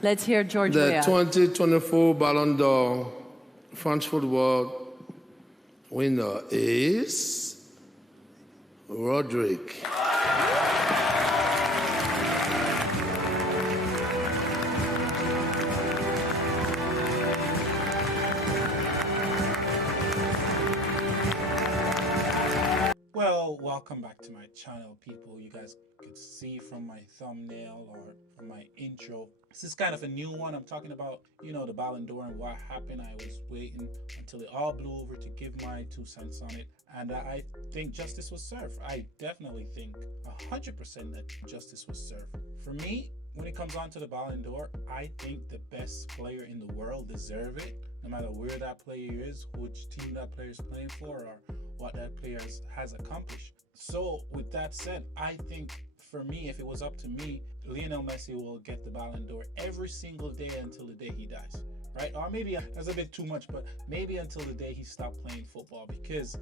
Let's hear George The Weah. 2024 Ballon d'Or French football winner is Rodri. Well, welcome back to my channel, people. You guys could see from my thumbnail or from my intro, this is kind of a new one. I'm talking about, the Ballon d'Or and what happened. I was waiting until it all blew over to give my 2 cents on it, and I think justice was served. I definitely think 100% that justice was served. For me, when it comes on to the Ballon d'Or, I think the best player in the world deserve it, no matter where that player is, which team that player is playing for, or what that player has accomplished. So with that said, I think for me, if it was up to me, Lionel Messi will get the Ballon d'Or every single day until the day he dies, right? Or maybe that's a bit too much, but maybe until the day he stopped playing football, because,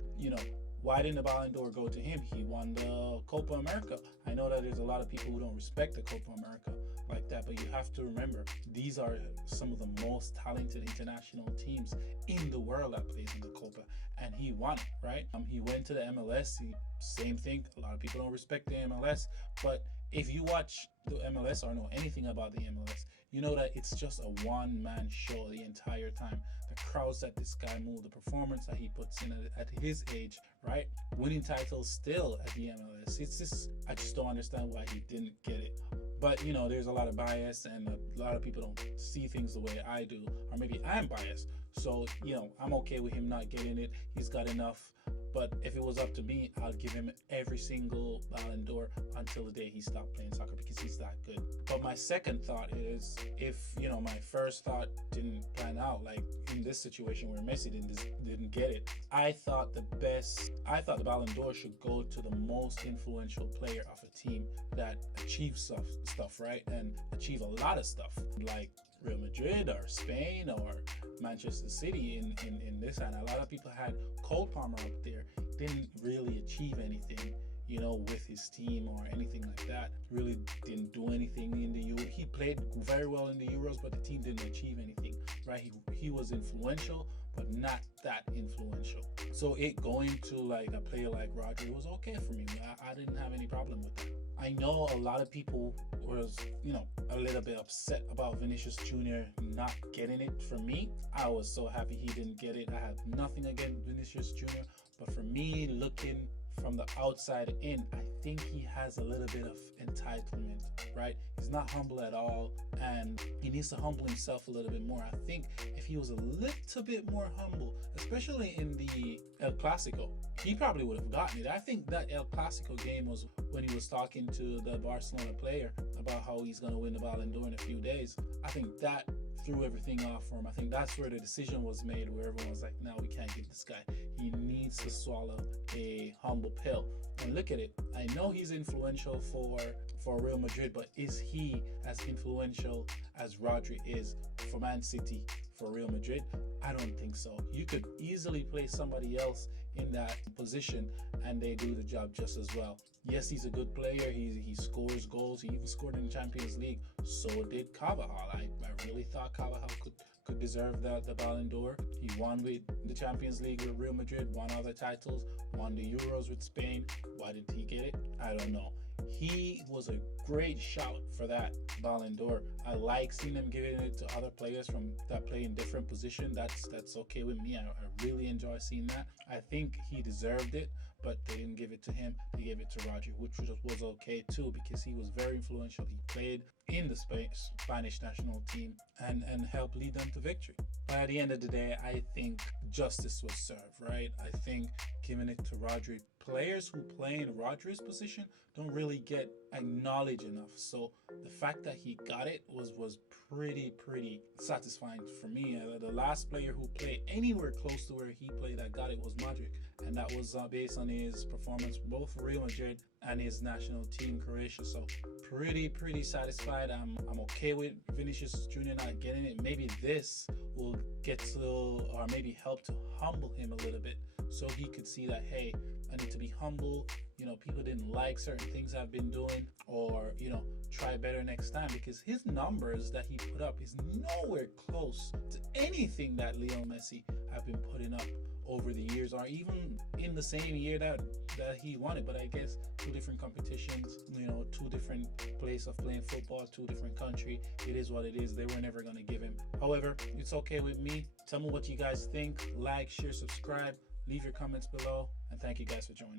why didn't the Ballon d'Or go to him? He won the Copa America. I know that there's a lot of people who don't respect the Copa America like that, but you have to remember, these are some of the most talented international teams in the world that plays in the Copa, and he won, right? He went to the MLS, same thing. A lot of people don't respect the MLS, but if you watch the MLS or know anything about the MLS, you know that it's just a one-man show the entire time. The crowds that this guy moves, the performance that he puts in at his age, right? Winning titles still at the MLS. It's just, I just don't understand why he didn't get it. But, there's a lot of bias, and a lot of people don't see things the way I do, or maybe I'm biased. So, I'm okay with him not getting it. He's got enough. But if it was up to me, I'd give him every single Ballon d'Or until the day he stopped playing soccer, because he's that good. But my second thought is, if, my first thought didn't plan out, like in this situation where Messi didn't get it, I thought the Ballon d'Or should go to the most influential player of a team that achieves stuff, right? And achieve a lot of stuff, like Real Madrid or Spain or Manchester City in this. And a lot of people had Cole Palmer up there, didn't really achieve anything, with his team or anything like that. Really didn't do anything in the Euro. He played very well in the Euros, but the team didn't achieve anything, right? He was influential, but not that influential. So it going to like a player like Rodri was okay for me. I didn't have any problem with that. I know a lot of people was, a little bit upset about Vinicius Jr. not getting it. For me, I was so happy he didn't get it. I have nothing against Vinicius Jr., but for me, looking from the outside in, I think he has a little bit of entitlement, right? He's not humble at all, and he needs to humble himself a little bit more. I think if he was a little bit more humble, especially in the El Clasico, he probably would have gotten it. I think that El Clasico game was when he was talking to the Barcelona player about how he's going to win the Ballon d'Or in a few days. I think that threw everything off for him. I think that's where the decision was made, where everyone was like, no, we can't give this guy. He needs to swallow a humble pill. And look at it. I know he's influential for Real Madrid, but is he as influential as Rodri is for Man City, for Real Madrid? I don't think so. You could easily place somebody else in that position and they do the job just as well. Yes, he's a good player. He scores goals. He even scored in the Champions League. So did Carvajal. I really thought Carvajal could deserve the Ballon d'Or. He won with the Champions League with Real Madrid, won other titles, won the Euros with Spain. Why did he get it? I don't know. He was a great shout for that Ballon d'Or. I like seeing them giving it to other players that play in different positions. That's okay with me. I really enjoy seeing that. I think he deserved it, but they didn't give it to him. They gave it to Rodri, which was okay too, because he was very influential. He played in the Spanish national team and helped lead them to victory. But at the end of the day, I think justice was served, right? I think giving it to Rodri. Players who play in Rodri's position don't really get acknowledged enough. So the fact that he got it was pretty satisfying for me. The last player who played anywhere close to where he played that got it was Modric, and that was based on his performance both for Real Madrid and his national team Croatia. So pretty satisfied. I'm okay with Vinicius Jr. not getting it. Maybe this will get to, or maybe help to humble him a little bit, so he could see that, hey, I need to be humble. People didn't like certain things I've been doing, or try better next time, because his numbers that he put up is nowhere close to anything that Lionel Messi have been putting up over the years, or even in the same year that he won it. But I guess two different competitions, two different place of playing football, two different country. It is what it is. They were never going to give him. However, it's okay with me. Tell me what you guys think. Like, share, subscribe, leave your comments below, and thank you guys for joining.